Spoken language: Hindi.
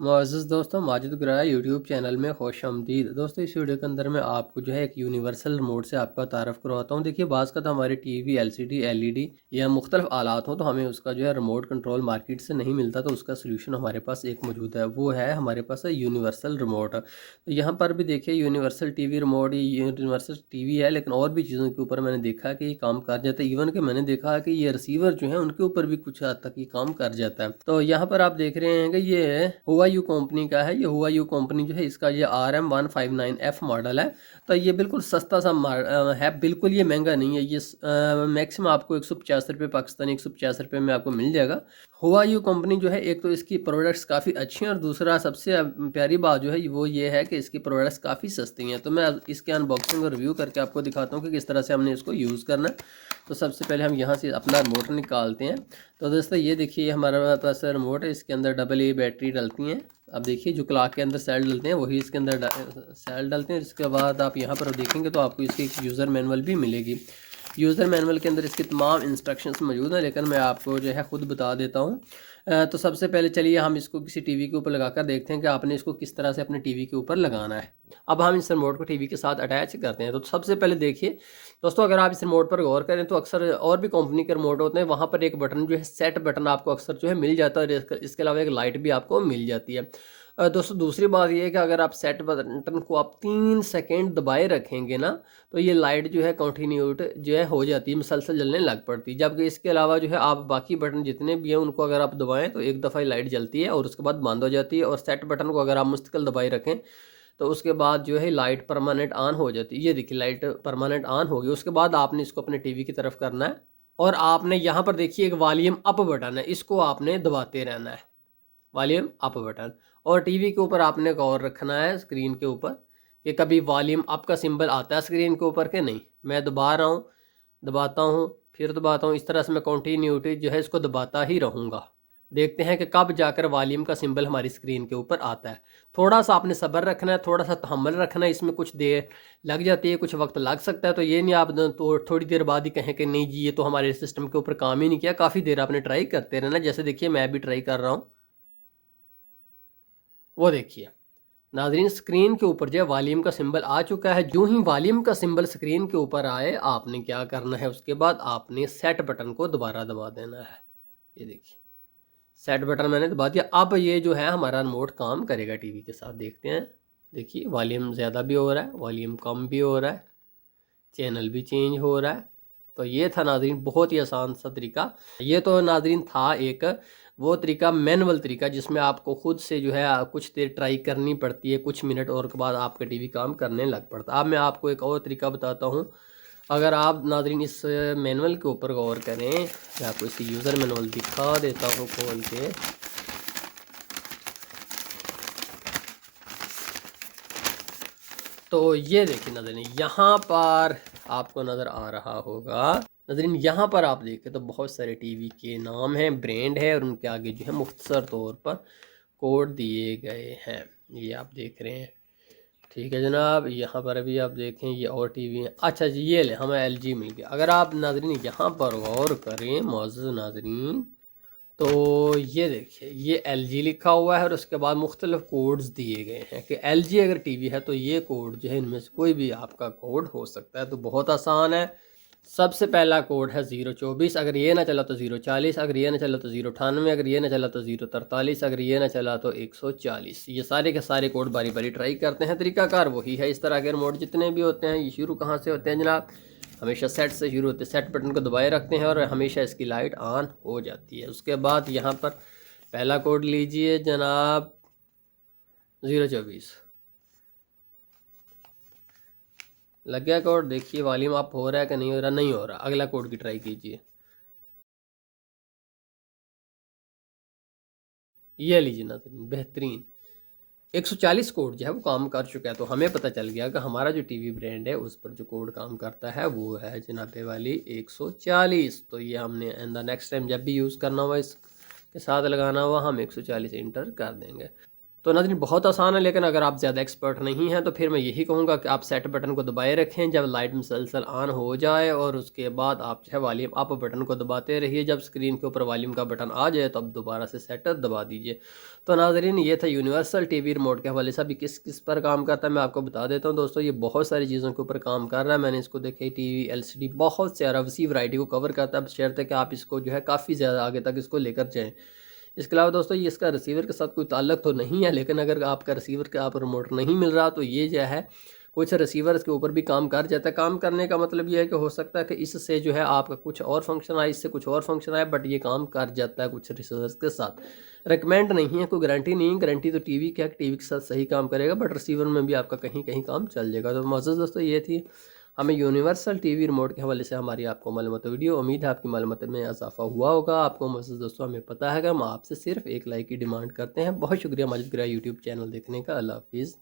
मुअज़्ज़ज़ दोस्तों, माजिद गुराया यूट्यूब चैनल में खुशामदीद। दोस्तों, इस वीडियो के अंदर मैं आपको जो है एक यूनिवर्सल रिमोट से आपका तारफ़ करवाता हूँ। देखिए, बाज़ का तो हमारे टीवी, एलसीडी, एलईडी या मुख्तलिफ आलात हों तो हमें उसका जो है रिमोट कंट्रोल मार्केट से नहीं मिलता, तो उसका सलूशन हमारे पास एक मौजूद है, वो है हमारे पास है यूनिवर्सल रिमोट। तो यहाँ पर भी देखिए यूनिवर्सल टीवी रिमोट, ये यूनिवर्सल टीवी है, लेकिन और भी चीज़ों के ऊपर मैंने देखा कि ये काम कर जाता है। इवन कि मैंने देखा है कि ये रिसीवर जो है उनके ऊपर भी कुछ हद तक ये काम कर जाता है। तो यहाँ पर आप देख रहे हैं कि ये हुआयू कंपनी का है। ये हुआयू कंपनी जो है इसका ये RM159F मॉडल है। तो ये बिल्कुल सस्ता सा है, बिल्कुल ये महंगा नहीं है। ये मैक्सिमम आपको ₹185 पाकिस्तानी ₹185 में आपको मिल जाएगा। हुआयू कंपनी जो है, एक तो इसकी प्रोडक्ट्स काफ़ी अच्छी हैं और दूसरा सबसे प्यारी बात जो है वो ये है कि इसकी प्रोडक्ट्स काफ़ी सस्ती हैं। तो मैं अब इसके अनबॉक्सिंग और रिव्यू करके आपको दिखाता हूँ कि किस तरह से हमने इसको यूज़ करना है। तो सबसे पहले हम यहाँ से अपना रिमोट निकालते हैं। तो दोस्तों ये देखिए हमारे पास रिमोट है, इसके अंदर AA बैटरी डलती हैं। अब देखिए जो क्लॉक के अंदर सेल डलते हैं वही इसके अंदर सेल डलते हैं। इसके बाद आप यहाँ पर देखेंगे तो आपको इसकी एक यूज़र मैनुअल भी मिलेगी। यूज़र मैनुअल के अंदर इसकी तमाम इंस्ट्रक्शंस मौजूद हैं, लेकिन मैं आपको जो है ख़ुद बता देता हूँ। तो सबसे पहले चलिए हम इसको किसी टीवी के ऊपर लगाकर देखते हैं कि आपने इसको किस तरह से अपने टीवी के ऊपर लगाना है। अब हम इस रिमोट को टीवी के साथ अटैच करते हैं। तो सबसे पहले देखिए दोस्तों, अगर आप इस रिमोट पर गौर करें तो अक्सर और भी कंपनी के रिमोट होते हैं, वहाँ पर एक बटन जो है सेट बटन आपको अक्सर जो है मिल जाता है और इसके अलावा एक लाइट भी आपको मिल जाती है। दोस्तों दूसरी बात ये है कि अगर आप सेट बटन को आप 3 सेकंड दबाए रखेंगे ना, तो ये लाइट जो है कंटिन्यूट जो है हो जाती है, मुसलसल जलने लग पड़ती है। जबकि इसके अलावा जो है आप बाकी बटन जितने भी हैं उनको अगर आप दबाएँ तो एक दफ़ा ही लाइट जलती है और उसके बाद बंद हो जाती है, और सेट बटन को अगर आप मुस्तकिल दबाए रखें तो उसके बाद जो है लाइट परमानेंट ऑन हो जाती है। ये देखिए लाइट परमानेंट ऑन हो गई। उसके बाद आपने इसको अपने टीवी की तरफ करना है और आपने यहाँ पर देखिए एक वॉल्यूम अप बटन है, इसको आपने दबाते रहना है, वॉल्यूम अप बटन। और टीवी के ऊपर आपने गौर रखना है स्क्रीन के ऊपर कि कभी वॉल्यूम अप का सिंबल आता है स्क्रीन के ऊपर के नहीं। मैं दबा रहा हूँ, दबाता हूँ, फिर दबाता हूँ, इस तरह से मैं कंटिन्यूटी जो है इसको दबाता ही रहूँगा। देखते हैं कि कब जाकर वॉल्यूम का सिंबल हमारी स्क्रीन के ऊपर आता है। थोड़ा सा आपने सब्र रखना है, थोड़ा सा तहम्मुल रखना है, इसमें कुछ देर लग जाती है, कुछ वक्त लग सकता है। तो ये नहीं आप तो थोड़ी देर बाद ही कहें कि नहीं जी ये तो हमारे सिस्टम के ऊपर काम ही नहीं किया। काफ़ी देर आपने ट्राई करते रहना, जैसे देखिए मैं भी ट्राई कर रहा हूँ। वो देखिए नाज़रीन स्क्रीन के ऊपर जो है वॉल्यूम का सिंबल आ चुका है। जो ही वॉल्यूम का सिंबल स्क्रीन के ऊपर आए आपने क्या करना है, उसके बाद आपने सेट बटन को दोबारा दबा देना है। ये देखिए सेट बटन मैंने दबा दिया। अब ये जो है हमारा रिमोट काम करेगा टीवी के साथ। देखते हैं, देखिए वॉल्यूम ज़्यादा भी हो रहा है, वॉल्यूम कम भी हो रहा है, चैनल भी चेंज हो रहा है। तो ये था नाज़रीन बहुत ही आसान सा तरीका। ये तो नाज़रीन था एक वो तरीका, मैनुअल तरीका, जिसमें आपको खुद से जो है कुछ देर ट्राई करनी पड़ती है, कुछ मिनट और के बाद आपका टीवी काम करने लग पड़ता है। अब मैं आपको एक और तरीका बताता हूँ। अगर आप नाज़रीन इस मैनुअल के ऊपर गौर करें, मैं आपको इसकी यूज़र मैनुअल दिखा देता हूँ खोल के। तो ये देखिए नाज़रीन, यहाँ पर आपको नज़र आ रहा होगा। नाज़रीन यहाँ पर आप देखें तो बहुत सारे टीवी के नाम हैं, ब्रांड है, और उनके आगे जो है मुख्तसर तौर पर कोड दिए गए हैं। ये आप देख रहे हैं, ठीक है जनाब। यहाँ पर अभी आप देखें ये और टीवी हैं। अच्छा जी ये ले हमें LG मिल गया। अगर आप नाज़रीन यहाँ पर गौर करें मुअज़्ज़ज़ नाज़रीन, तो ये देखिए ये LG लिखा हुआ है और उसके बाद मुख्तलिफ कोड्स दिए गए हैं कि LG अगर टीवी है तो ये कोड जो है इनमें से कोई भी आपका कोड हो सकता है। तो बहुत आसान है। सबसे पहला कोड है 024, अगर ये ना चला तो 040, अगर ये ना चला तो 098, अगर ये ना चला तो 043, अगर ये ना चला तो 140। ये सारे के सारे कोड बारी बारी ट्राई करते हैं। तरीकाकार वही है। इस तरह के रिमोट जितने भी होते हैं ये शुरू कहाँ से होते हैं जनाब, हमेशा सेट से शुरू होते हैं। सेट बटन को दबाए रखते हैं और हमेशा इसकी लाइट ऑन हो जाती है। उसके बाद यहाँ पर पहला कोड लीजिए जनाब 024, लग गया कोड। देखिए वॉल्यूम अप हो रहा है कि नहीं हो रहा, नहीं हो रहा। अगला कोड की ट्राई कीजिए, ये लीजिए नाज़रीन बेहतरीन 140 कोड जो है वो काम कर चुका है। तो हमें पता चल गया कि हमारा जो टीवी ब्रांड है उस पर जो कोड काम करता है वो है जनाबे वाली 140। तो ये हमने इन द नेक्स्ट टाइम जब भी यूज़ करना हुआ इसके साथ लगाना हुआ हम 140 इंटर कर देंगे। तो नाज़रीन बहुत आसान है, लेकिन अगर आप ज़्यादा एक्सपर्ट नहीं हैं तो फिर मैं यही कहूँगा कि आप सेट बटन को दबाए रखें। जब लाइट मुसलसल ऑन हो जाए और उसके बाद आप जो है वॉल्यूम अप बटन को दबाते रहिए। जब स्क्रीन के ऊपर वॉल्यूम का बटन आ जाए तो अब दोबारा से सेट दबा दीजिए। तो नाज़रीन ये था यूनिवर्सल टीवी रिमोट के हवाले से। अभी किस किस पर काम करता है मैं आपको बता देता हूँ दोस्तों। ये बहुत सारी चीज़ों के ऊपर काम कर रहा है। मैंने इसको देखा टीवी, एलसीडी बहुत सारा वसी वैरायटी को कवर करता है, बशर्ते कि आप इसको जो है काफ़ी ज़्यादा आगे तक इसको लेकर जाएँ। इसके अलावा दोस्तों ये इसका रिसीवर के साथ कोई ताल्लुक तो नहीं है, लेकिन अगर आपका रिसीवर का आप रिमोट नहीं मिल रहा तो ये जो है कुछ रिसीवर के ऊपर भी काम कर जाता है। काम करने का मतलब ये है कि हो सकता है कि इससे जो है आपका कुछ और फंक्शन आए, इससे कुछ और फंक्शन आए, बट ये काम कर जाता है कुछ रिसीवर्स के साथ। रिकमेंड नहीं है, कोई गारंटी नहीं है। गारंटी तो टीवी क्या, टीवी के साथ सही काम करेगा, बट रिसीवर में भी आपका कहीं कहीं काम चल जाएगा। तो मज़ीद दोस्तों ये थी हमें यूनिवर्सल टीवी रिमोट के हवाले से हमारी आपको मालूमात वीडियो। उम्मीद है आपकी मालूमात में इजाफा हुआ होगा। आपको मज़ीद दोस्तों हमें पता है कि हम आपसे सिर्फ एक लाइक की डिमांड करते हैं। बहुत शुक्रिया मौजूद यूट्यूब चैनल देखने का। अल्लाह हाफिज़।